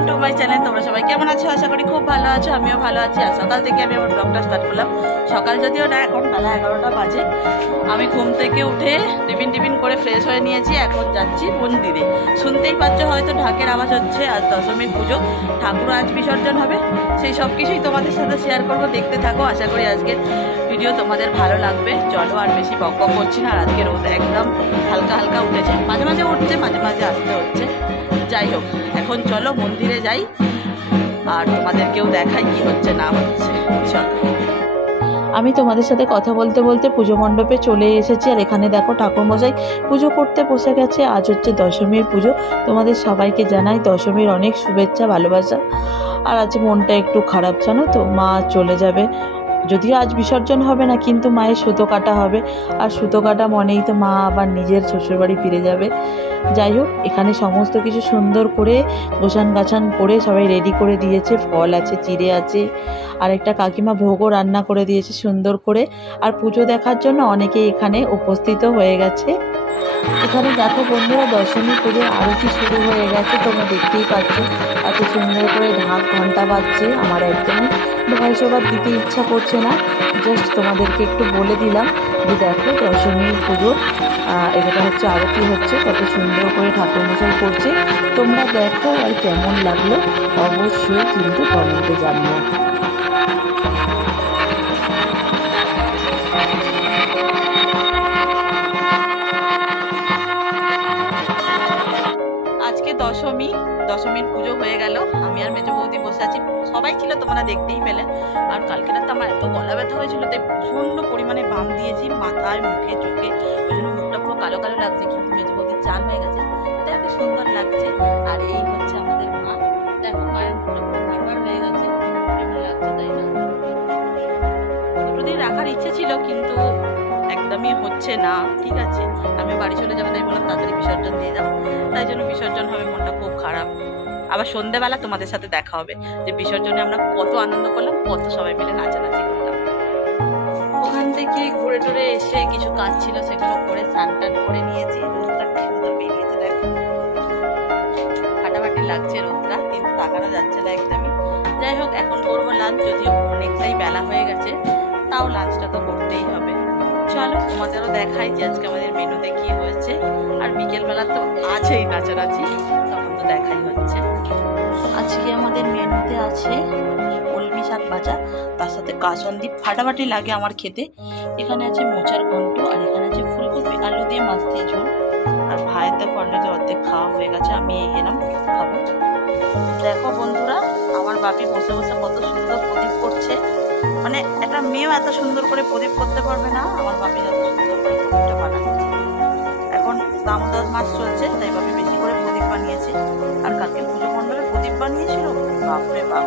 Welcome to my channel. তোমরা সবাই কেমন আছো? আশা করি খুব ভালো আছো, আমিও ভালো আছি। আর সকাল থেকে আমি আমার ব্লগটা স্টার্ট করলাম। সকাল যদিও না, এখন বেলা 11টা বাজে। আমি ঘুম থেকে উঠে টিফিন করে ফ্রেশ হয়ে নিয়েছি। এখন যাচ্ছি মন্দিরে। শুনতেই পাচ্ছ হয়তো ঢাকের আওয়াজ হচ্ছে। আজ দশমীর পুজো, ঠাকুর আজ বিসর্জন হবে। সেই সব কিছুই তোমাদের সাথে শেয়ার করবো, দেখতে থাকো। আশা করি আজকের ভিডিও তোমাদের ভালো লাগবে। চলো, আর বেশি বক করছি না। আর আজকে রোদ একদম হালকা হালকা উঠেছে, মাঝে মাঝে উঠছে, মাঝে মাঝে আসতে হচ্ছে। যাই হোক, এখন চলো মন্দিরে যাই আর তোমাদেরকেও দেখাই কি হচ্ছে না হচ্ছে। চলো। আমি তোমাদের সাথে কথা বলতে বলতে পুজো মণ্ডপে চলে এসেছি। আর এখানে দেখো ঠাকুরমশাই পুজো করতে বসে গেছে। আজ হচ্ছে দশমীর পুজো। তোমাদের সবাইকে জানাই দশমীর অনেক শুভেচ্ছা, ভালোবাসা। আর আজ মনটা একটু খারাপ, জানো তো। মা চলে যাবে, যদিও আজ বিসর্জন হবে না, কিন্তু মায়ের সুতো কাটা হবে। আর সুতো কাটা মনেই তো মা আবার নিজের শ্বশুরবাড়ি ফিরে যাবে। যাই হোক, এখানে সমস্ত কিছু সুন্দর করে গোছান গাছান করে সবাই রেডি করে দিয়েছে। ফল আছে, চিড়ে আছে, আর একটা কাকিমা ভোগও রান্না করে দিয়েছে সুন্দর করে। আর পুজো দেখার জন্য অনেকেই এখানে উপস্থিত হয়ে গেছে। এখানে দেখো বন্ধুরা, দশমী পুজোর আরতি শুরু হয়ে গেছে। তোমরা দেখতেই পাচ্ছ এত সুন্দর করে ঢাক ঘন্টা বাজছে। আমার একদমই ভয়েস ওভার দিতে ইচ্ছা করছে না, জাস্ট তোমাদেরকে একটু বলে দিলাম যে দেখো দশমীর পুজো এটা হচ্ছে আরতি হচ্ছে, কত সুন্দর করে ঠাকুরমশাই করছে। তোমরা দেখো আর কেমন লাগলো অবশ্যই কিন্তু কমেন্টে জানিও। আজকে দশমীর পুজো হয়ে গেল। আমি আর মেজো বৌদি বসে আছি, সবাই ছিল, তোমরা দেখতেই পেলে। আর কালকে রাতে আমার এত গলা ব্যথা হয়েছিল, তাই প্রচণ্ড পরিমাণে বাম দিয়েছি মাথায়, মুখে, চোখে। ওই জন্য মুখটা পুরো কালো কালো লাগছে, কিন্তু মেজো বৌদির চান হয়ে গেছে, তাই এত সুন্দর লাগছে। আর এই হচ্ছে আমাদের মা। দেখো মায়ের মুখটা পুরো ভারবার হয়ে গেছে, কেমন লাগছে তাই না? দুটো দিন রাখার ইচ্ছে ছিল, কিন্তু একদমই হচ্ছে না। ঠিক আছে, আমি বাড়ি চলে যাবো, তাই বললাম তাড়াতাড়ি বিসর্জন দিয়ে যাবো। তাই জন্য বিসর্জন হবে, মনটা খুব খারাপ। আবার সন্ধ্যেবেলা তোমাদের সাথে দেখা হবে যে বিসর্জনে আমরা কত আনন্দ করলাম, কত সবাই মিলে নাচানাচি করলাম। ওখান থেকে ঘুরে টুরে এসে কিছু কাজ ছিল, সেগুলো করে স্নান টান করে নিয়েছি। রোদটা সুন্দর বেরিয়েছে, দেখো ফাটাফাটি লাগছে রোদটা, কিন্তু তাকানো যাচ্ছে না একদমই। যাই হোক, এখন করবো লাঞ্চ, যদিও অনেকটাই বেলা হয়ে গেছে, তাও লাঞ্চটা তো করতেই হবে। চলো তোমাদেরও দেখাই যে আজকে আমাদের মেনুতে কি হয়েছে। আর বিকেলবেলা তো আছেই নাচানাচি, তখন তো দেখাই হচ্ছে। আজকে আমাদের মেনুতে আছে কলমি শাক ভাজা, তার সাথে কাসন্দি, ফাটাফাটি লাগে আমার খেতে। এখানে আছে মোচার ঘন্ট, আর এখানে আছে ফুলকপি আলু দিয়ে মাছ দিয়ে ঝোল। আর ভাইয়ের তো অলরেডি অর্ধেক খাওয়া হয়ে গেছে, আমি এই এলাম খাবো। দেখো বন্ধুরা, আমার বাপি বসে বসে কত সুন্দর প্রদীপ করছে। মানে একটা মেয়েও এত সুন্দর করে প্রদীপ করতে পারবে না, আমার বাপি যত সুন্দর করে প্রদীপটা বানাচ্ছে। এখন দামোদর মাস চলছে, তাই বাপি বেশি করে প্রদীপ বানিয়েছে। আর কালকে পুজো মণ্ডপে প্রদীপ বানিয়েছিল, বাপরে বাপ,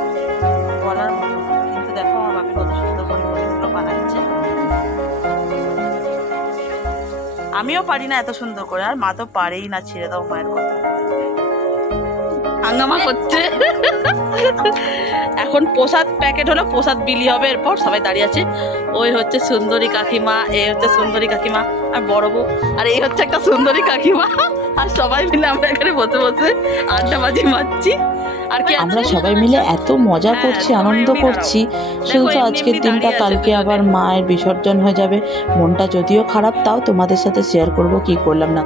বলার মতো। কিন্তু দেখো আমার বাপি কত সুন্দর করে প্রদীপগুলো বানাচ্ছে। আমিও পারি না এত সুন্দর করে, আর মা তো পারেই না, ছেড়ে দাও মায়ের কথা। হাঙ্গামা করছে। এখন প্রসাদ প্যাকেট হলো, প্রসাদ বিলি হবে, এরপর সবাই দাঁড়িয়ে আছে। ওই হচ্ছে সুন্দরী কাকিমা, এই হচ্ছে সুন্দরী কাকিমা আর বড় বউ, আর এই হচ্ছে একটা সুন্দরী কাকিমা। আর সবাই মিলে আমরা এখানে বসে বসে আড্ডাবাজি মারছি। আর কি আমরা সবাই মিলে এত মজা করছি, আনন্দ করছি। শুধু তো আজকের দিনটা, কালকে আবার মায়ের বিসর্জন হয়ে যাবে। মনটা যদিও খারাপ, তাও তোমাদের সাথে শেয়ার করব কি করলাম না।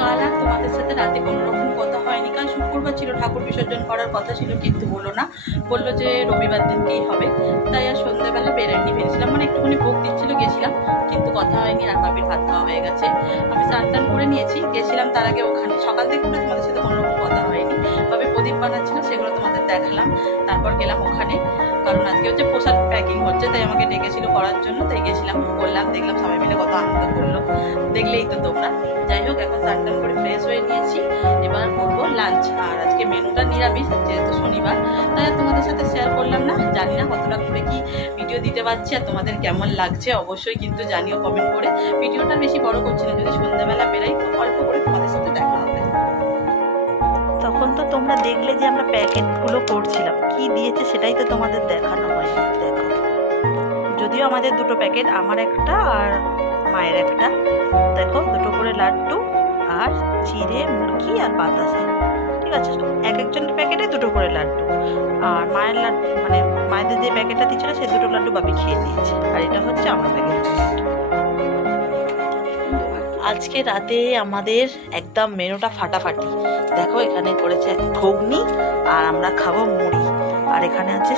কাল আর তোমাদের সাথে রাতে কোনো রকম কথা হয়নি, কাল শুক্রবার ছিল, ঠাকুর বিসর্জন করার কথা ছিল, কিন্তু বললো যে রবিবার দিনকেই হবে। তাই আর সন্ধ্যাবেলা বেরিয়েছিলাম, মানে একটুখানি ভোগ দিচ্ছিল, গেছিলাম, কিন্তু কথা হয়নি। আর বাপির ভাত খাওয়া হয়ে গেছে, আমি স্নান টান করে নিয়েছি, গেছিলাম তার আগে ওখানে। সকাল থেকে উঠে তোমাদের সাথে কোনো রকম কথা হয়নি। বাপি প্রদীপ বানাচ্ছিল, সেগুলো তোমাদের দেখালাম। তারপর গেলাম ওখানে, কারণ আজকে হচ্ছে প্রসাদ প্যাকিং হচ্ছে, তাই আমাকে ডেকেছিল করার জন্য। তাই গেছিলাম, করলাম, দেখলাম সবাই মিলে কত আনন্দ করলো, দেখলেই তো তোমরা। যাই হোক, এখন স্নান টান করে ফ্রেশ হয়ে নিয়েছি, এবার করবো লাঞ্চ। আর আজকে মেনুটা নিরামিষ, যেহেতু শনিবার, তাই তোমাদের সাথে শেয়ার করলাম না। জানি না কতটা করে কি ভিডিও দিতে পারছি, আর তোমাদের কেমন লাগছে অবশ্যই কিন্তু জানিও কমেন্ট করে। ভিডিওটা বেশি বড় করছি না, যদি সন্ধ্যাবেলা বেরাই তো অল্প করে তোমাদের সাথে দেখা হবে। তখন তো তোমরা দেখলে যে আমরা প্যাকেটগুলো করছিলাম, কি দিয়েছে সেটাই তো তোমাদের দেখানো হয়নি। দেখো, যদিও আমাদের দুটো প্যাকেট, আমার একটা আর মায়ের একটা। দেখো, দুটো করে লাড্ডু আর চিড়ে, মুরগি আর বাতাসা। ঠিক আছে, এক একজন প্যাকেটে 2টো করে লাড্ডু। আর মায়ের লাড্ডু মানে মায়েদের যে প্যাকেটটা দিচ্ছিল সেই 2টো লাড্ডু বাপি খেয়ে নিয়েছে। আর এটা হচ্ছে আমার প্যাকেট। আজকে রাতে আমাদের একদম মেনুটা ফাটাফাটি। দেখো এখানে করেছে ঘুগনি আর আমরা খাবো মুড়ি। আর এখানে আছে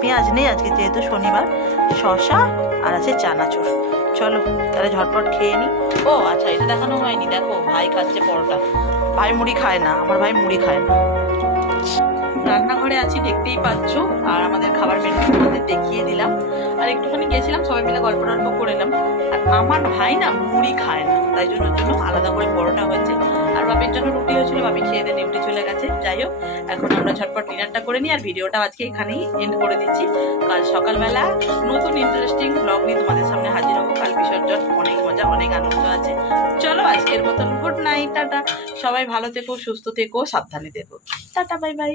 পেঁয়াজ নেই আজকে যেহেতু শনিবার, শসা আর আছে চানাচুর। চলো তাহলে ঝটপট খেয়ে নি। ও আচ্ছা, এটা দেখানো হয়নি, দেখো ভাই খাচ্ছে পরোটা। ভাই মুড়ি খায় না, আমার ভাই মুড়ি খায় না। রান্নাঘরে আছি দেখতেই পাচ্ছ, আর আমাদের খাবার মেনু তোমাদের দেখিয়ে দিলাম। আর একটুখানি গেছিলাম, সবাই মিলে গল্প টল্প করে এলাম। আর আমার ভাই না মুড়ি খায় না, তাই জন্য আলাদা করে পরোটা হয়েছে। আর বাপির জন্য রুটি হয়েছিল, বাপি খেয়ে দিয়ে ডিউটি চলে গেছে। যাই হোক, এখন আমরা ঝটপট ডিনারটা করে নিই। আর ভিডিওটা আজকে এখানেই এন্ড করে দিচ্ছি। কাল সকালবেলা নতুন ইন্টারেস্টিং ব্লগ নিয়ে তোমাদের সামনে হাজির হবো। কাল বিসর্জন, অনেক মজা, অনেক আনন্দ আছে। চলো আজকের মতন গুড নাইট, টাটা। সবাই ভালো থেকো, সুস্থ থেকো, সাবধানে থেকো। Tata, bye bye.